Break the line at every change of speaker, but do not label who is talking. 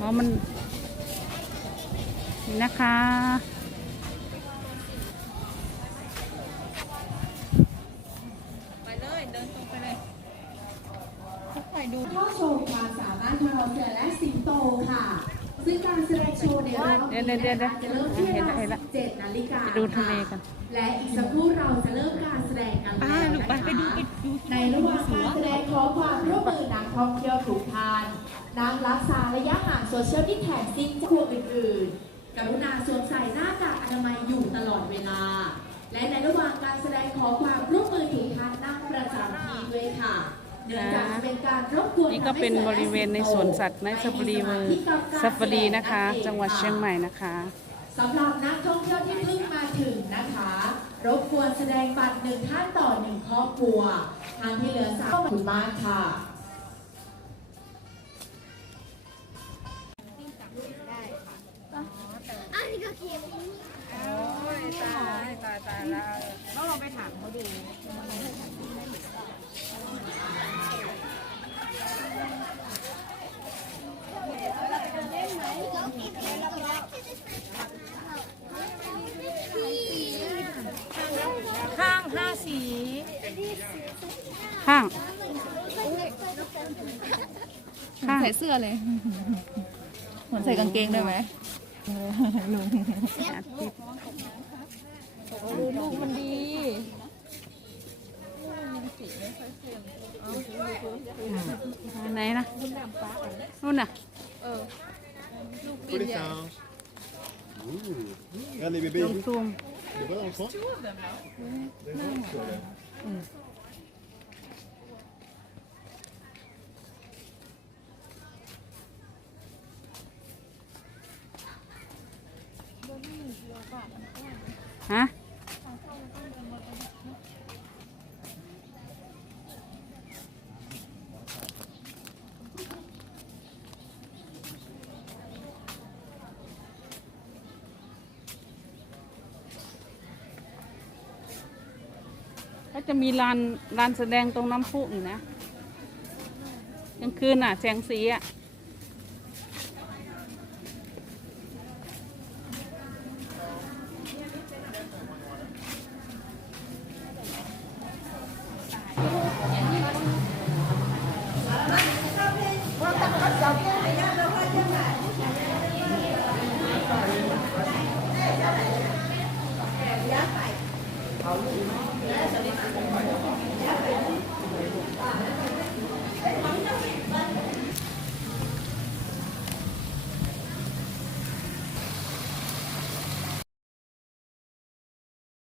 อ๋อมันนี่นะคะ
ไปเลยเดินตรงไปเลยถ่ายดู
เข้าชมความสามารถของเสือและสิงโตค่ะ ซึ่งการแสดงโชว์ในรอบนี้
เดี๋ยวเดี๋ยวเดี๋ยว
นะคะจะเริ่มที่เวลา
เห็นละ
17นาฬิกา
ไปดูทะเลกัน
และอีกสักครู่เราจะเริ่มการแสดงกัน
ป้า
แล้ว
ลูก
นะ
ไป
คะ
ไปดูไปดู
ในระหว่างการแสดงขอความร่วมมือนักท่องเที่ยวทุกท่าน นักรักษาระยะห่างโซเชียลดิสแทนซิ่งจากครัวอื่นๆ กรุณาสวมใส่หน้ากากอนามัยอยู่ตลอดเวลา และในระหว่างการแสดงขอความร่วมมือทุกท่านนั่งประจำที่ด้วยค่ะเนื่องจากจะเป็นการรบกวน
นี่ก็เป็นบริเวณในสวนสัตว์ในซาฟารีเวอร์ซาฟารีนะคะ จังหวัดเชียงใหม่นะคะ
สำหรับนักท่องเที่ยวที่เพิ่งมาถึงนะคะ รบกวนแสดงบัตรหนึ่งท่านต่อหนึ่งครอบครัวทางที่เหลือสามขอบคุณมากค่ะ
โอ้ยตายตายตายแล้วแล้วเราไปถามเขาดูข้างห้าสี
ข้าง ข้าง
ใส่เสื้อเลย เหมือนใส่กางเกงได้ไหม ลุง
อาทิตย์
ลูกมันดี
ไหนนะนู่นน่ะ
Put it down. Ooh. Allez bébé,
ลงซูม
c'est pas dans le coin Des autres, voilà.
ฮะก็จะมีลานลานแสดงตรงน้ำพุอีกนะกลางคืนอะ แสงสีอะ Thank you.